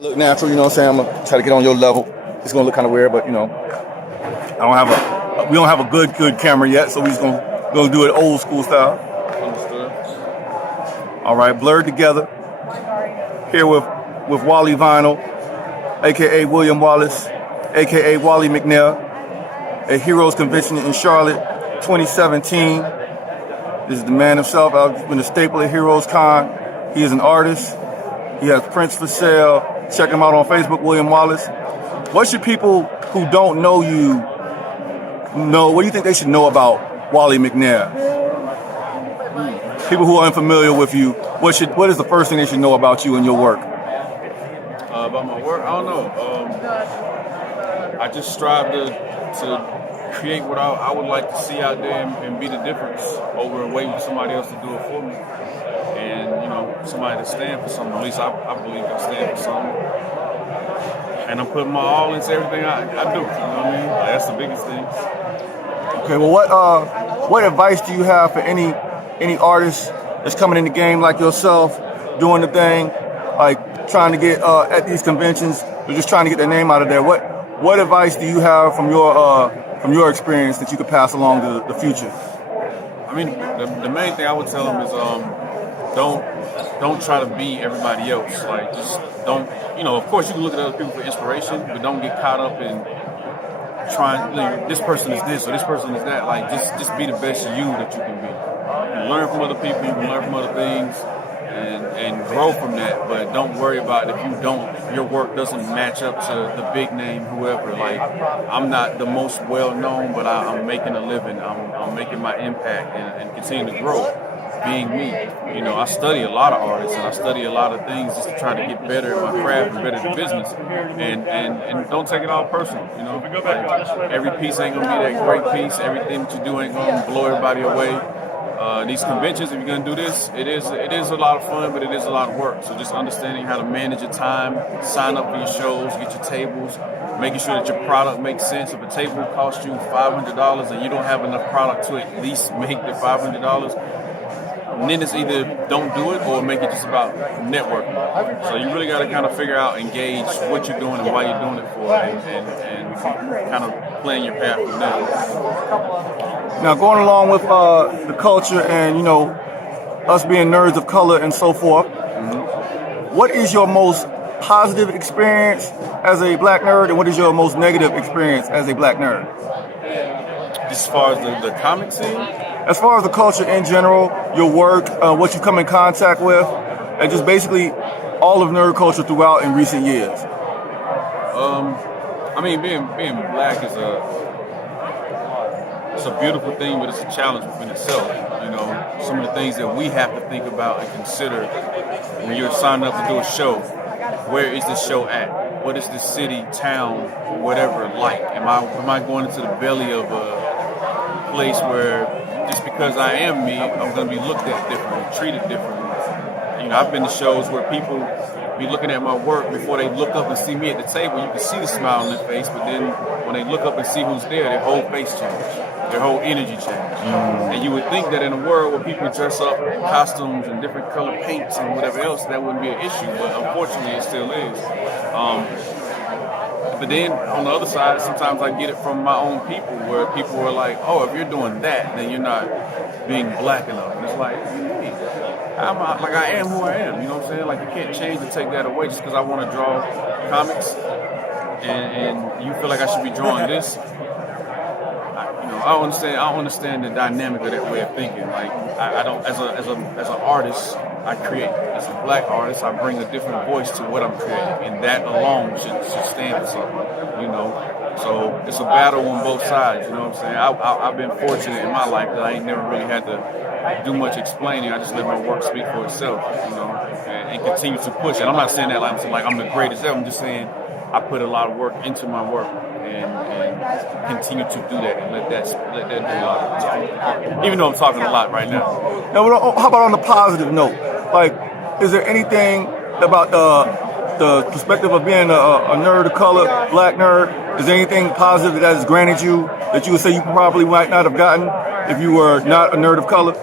Look natural, you know what I'm saying? I'm gonna try to get on your level. It's gonna look kind of weird, but we don't have a good camera yet, so we're gonna do it old school style. Understood. All right, Blerd together. Here with Wally Vinyl, aka William Wallace, aka Wolly McNair, at Heroes Convention in Charlotte, 2017. This is the man himself. I've been a staple at Heroes Con. He is an artist. He has prints for sale. Check him out on Facebook, William Wallace. What should people who don't know you know? What do you think they should know about Wolly McNair? People who are unfamiliar with you, what is the first thing they should know about you and your work? About my work, I don't know. I just strive to create what I would like to see out there and be the difference over waiting for somebody else to do it for me. And, somebody to stand for something. At least I believe I stand for something. And I'm putting my all into everything I do. You know what I mean? Like, that's the biggest thing. Okay, well, what advice do you have for any artist that's coming in the game like yourself, doing the thing, like trying to get at these conventions, or just trying to get their name out of there? What advice do you have from your experience that you could pass along to the future? I mean, the main thing I would tell them is don't try to be everybody else. Like, just don't. Of course, you can look at other people for inspiration, but don't get caught up in trying. This person is this or this person is that. Like, just be the best you that you can be. You can learn from other people. You can learn from other things. And grow from that, but don't worry about if your work doesn't match up to the big name, whoever. Like, I'm not the most well known, but I'm making a living. I'm making my impact and continue to grow, being me. I study a lot of artists and I study a lot of things just to try to get better at my craft and better at the business. And don't take it all personal. Like, every piece ain't gonna be that great piece. Everything that you do ain't gonna blow everybody away. These conventions, if you're going to do this, it is a lot of fun, but it is a lot of work. So just understanding how to manage your time, sign up for your shows, get your tables, making sure that your product makes sense. If a table costs you $500 and you don't have enough product to at least make the $500, then it's either don't do it or make it just about networking. So you really got to kind of figure out and gauge what you're doing and why you're doing it for, and kind of plan your path from there. Now, going along with the culture and, us being nerds of color and so forth, what is your most positive experience as a black nerd, and what is your most negative experience as a black nerd? As far as the comic scene? As far as the culture in general, your work, what you come in contact with, and just basically all of nerd culture throughout in recent years. I mean, being black is it's a beautiful thing, but it's a challenge within itself. Some of the things that we have to think about and consider when you're signing up to do a show. Where is this show at? What is this city, town, whatever like? Am I going into the belly of a place where just because I am me, I'm going to be looked at differently, treated differently? I've been to shows where people be looking at my work before they look up and see me at the table. You can see the smile on their face, but then when they look up and see who's there, their whole face changes. Their whole energy changes. And you would think that in a world where people dress up in costumes and different color paints and whatever else, that wouldn't be an issue, but unfortunately it still is. But then on the other side, sometimes I get it from my own people where people are like, oh, if you're doing that, then you're not being black enough. And it's like, hey, I am who I am, you know what I'm saying? Like, you can't change and take that away just because I want to draw comics and you feel like I should be drawing this. I don't understand the dynamic of that way of thinking. Like, I don't, as an artist, I create. As a black artist, I bring a different voice to what I'm creating, and that alone should stand for something. So it's a battle on both sides. You know what I'm saying? I've been fortunate in my life that I ain't never really had to do much explaining. I just let my work speak for itself, and continue to push. And I'm not saying that like I'm the greatest ever. I'm just saying I put a lot of work into my work and continue to do that and let that do a lot. Even though I'm talking a lot right now. Now, how about on the positive note? Like, is there anything about the perspective of being a nerd of color, black nerd? Is there anything positive that has granted you that you would say you probably might not have gotten if you were not a nerd of color?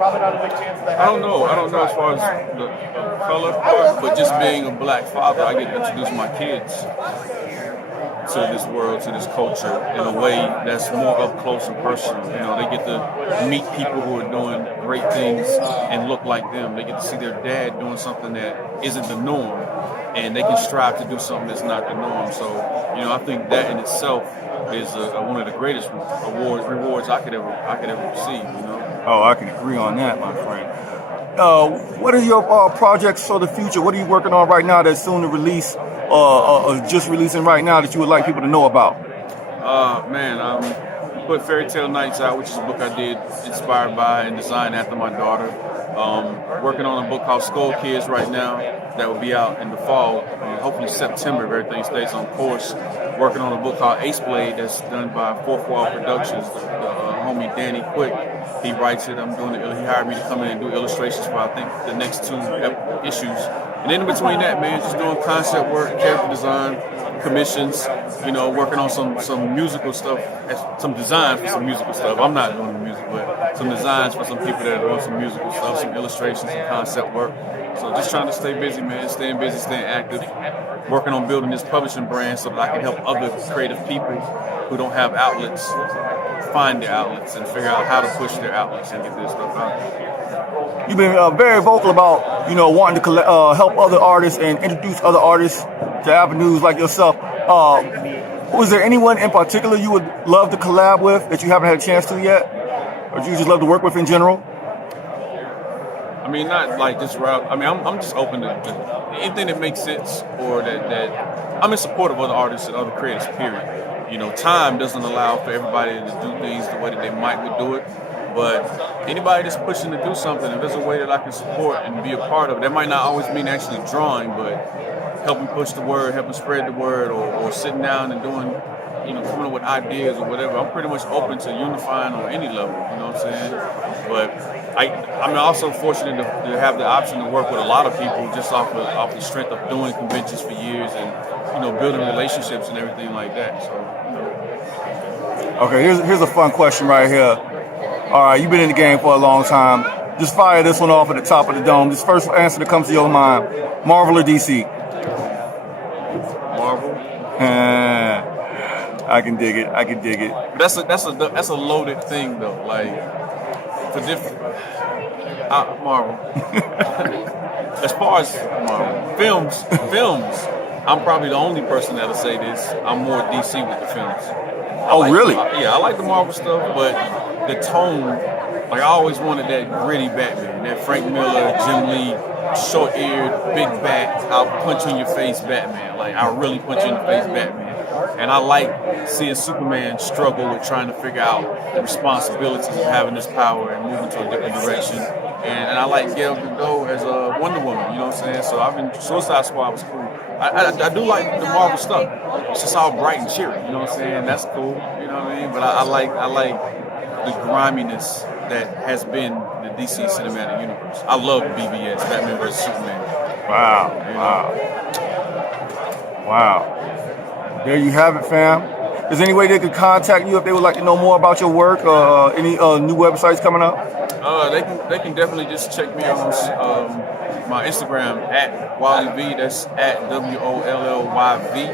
I don't know. I don't know as far as the color part, but just being a black father, I get to introduce my kids to this world, to this culture in a way that's more up close and personal. You know, they get to meet people who are doing great things and look like them. They get to see their dad doing something that isn't the norm, and they can strive to do something that's not the norm. So, you know, I think that in itself is one of the greatest rewards I could ever receive. You know. Oh, I can agree on that, my friend. What are your projects for the future? What are you working on right now that's soon to release, or just releasing right now that you would like people to know about? Put Fairy Tale Nights out, which is a book I did inspired by and designed after my daughter. Working on a book called Skull Kids right now that will be out in the fall, hopefully September if everything stays on course. Working on a book called Ace Blade that's done by Fourth Wall Productions, the homie Danny Quick. He writes it. I'm doing it. He hired me to come in and do illustrations for, I think, the next 2 issues. And then in between that, man, just doing concept work, character design, commissions, you know, working on some musical stuff, some designs for some musical stuff. I'm not doing the music, but some designs for some people that are doing some musical stuff, some illustrations, some concept work. So just trying to stay busy, man, staying busy, staying active, working on building this publishing brand so that I can help other creative people who don't have outlets find their outlets and figure out how to push their outlets and get this stuff out. You've been very vocal about, you know, wanting to help other artists and introduce other artists to avenues like yourself. Was there anyone in particular you would love to collab with that you haven't had a chance to yet? Or do you just love to work with in general? I mean, not like this route. I mean, I'm just open to anything that makes sense, or that I'm in support of other artists and other creators, period. You know, time doesn't allow for everybody to do things the way that they might would do it. But anybody that's pushing to do something, if there's a way that I can support and be a part of it, that might not always mean actually drawing, but helping push the word, helping spread the word, or sitting down and doing, you know, coming up with ideas or whatever. I'm pretty much open to unifying on any level, you know what I'm saying? But I'm also fortunate to have the option to work with a lot of people just off the strength of doing conventions for years and, you know, building relationships and everything like that. So, you know. Okay, here's a fun question right here. All right, you've been in the game for a long time. Just fire this one off at the top of the dome. This first answer that comes to your mind: Marvel or DC? Marvel. I can dig it. That's a loaded thing though. Like for different Marvel. As far as Marvel films, I'm probably the only person that'll say this. I'm more DC with the films. Really? I like the Marvel stuff, but the tone, like I always wanted that gritty Batman, that Frank Miller, Jim Lee, short-eared, big bat, I'll punch you in your face Batman. Like I really punch you in the face Batman. And I like seeing Superman struggle with trying to figure out the responsibilities of having this power and moving to a different direction. And I like Gal Gadot as a Wonder Woman, you know what I'm saying? So Suicide Squad was cool. I do like the Marvel stuff. It's just all bright and cheery, you know what I'm saying? That's cool, you know what I mean? But I like the griminess that has been the DC Cinematic Universe. I love BVS, Batman vs. Superman. Wow. There you have it, fam. Is there any way they could contact you if they would like to know more about your work? Any new websites coming up? They can definitely just check me on my Instagram at WollyV. That's at WOLLYV.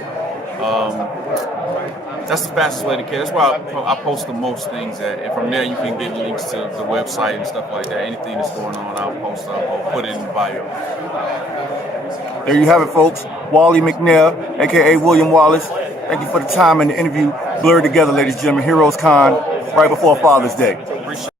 That's the fastest way to get. That's why I post the most things at. And from there, you can get links to the website and stuff like that. Anything that's going on, I'll post up or put it in the bio. There you have it, folks. Wolly McNair, a.k.a. William Wallace. Thank you for the time and the interview. Blerd together, ladies and gentlemen. Heroes Con, right before Father's Day. Appreciate